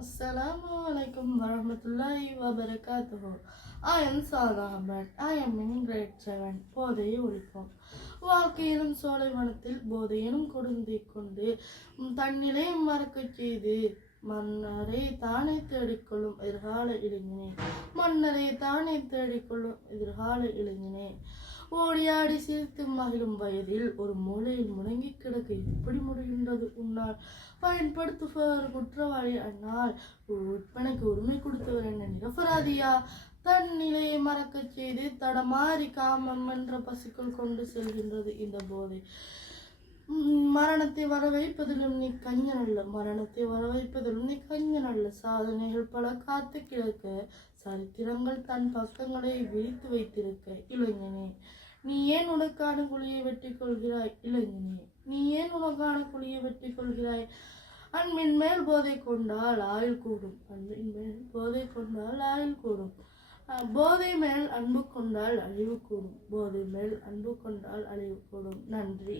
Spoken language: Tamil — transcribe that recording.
Assalamu alaikum warahmatullahi wabarakatuh. I am Sada Ahmed. I am in grade 7. போதையை ஒழிப்போம். வாழ்க்கையிலும் சோலைவனத்தில் போதையினும் கொடுந்தை கொண்டு தன்னிலை மறக்கச் செய்து மன்னரை தானே தேடிக்கொள்ளும் எதிர்கால இளைஞனே. மன்னரை தானே தேடிக்கொள்ளும் எதிர்கால இளைஞனே. ஓடியாடி சிரித்து மகிழும் வயதில் ஒரு மூலையில் முடங்கி கிடக்க எப்படி முடிகின்றது உன்னால்? பயன்படுத்துபவர் குற்றவாளி அண்ணால் விற்பனைக்கு உரிமை கொடுத்தவர் என்ன நிரபராதியா? தன் நிலையை மறக்கச் செய்து தடமாறி காமம் என்ற பசிக்குள் கொண்டு செல்கின்றது இந்த போதை. மரணத்தை வரவைப்பதிலும் நீ கஞ்சன் அல்ல, மரணத்தை வரவைப்பதிலும் நீ கஞ்சன் அல்ல. சாதனைகள் பல காத்து கிடக்க, சரித்திரங்கள் தன் பக்கங்களை விரித்து வைத்திருக்க. இளைஞனே, நீ ஏன் உனக்கான குழியை வெட்டி கொள்கிறாய்? இளைஞனே, நீ ஏன் உனக்கான குழியை வெட்டி கொள்கிறாய்? அன்பின் மேல் போதை கொண்டால் ஆயுள் கூடும், அன்பின் மேல் போதை கொண்டால் ஆயுள் கூடும். போதை மேல் அன்பு கொண்டால் அழிவு கூடும், போதை மேல் அன்பு கொண்டால் அழிவு கூடும். நன்றி.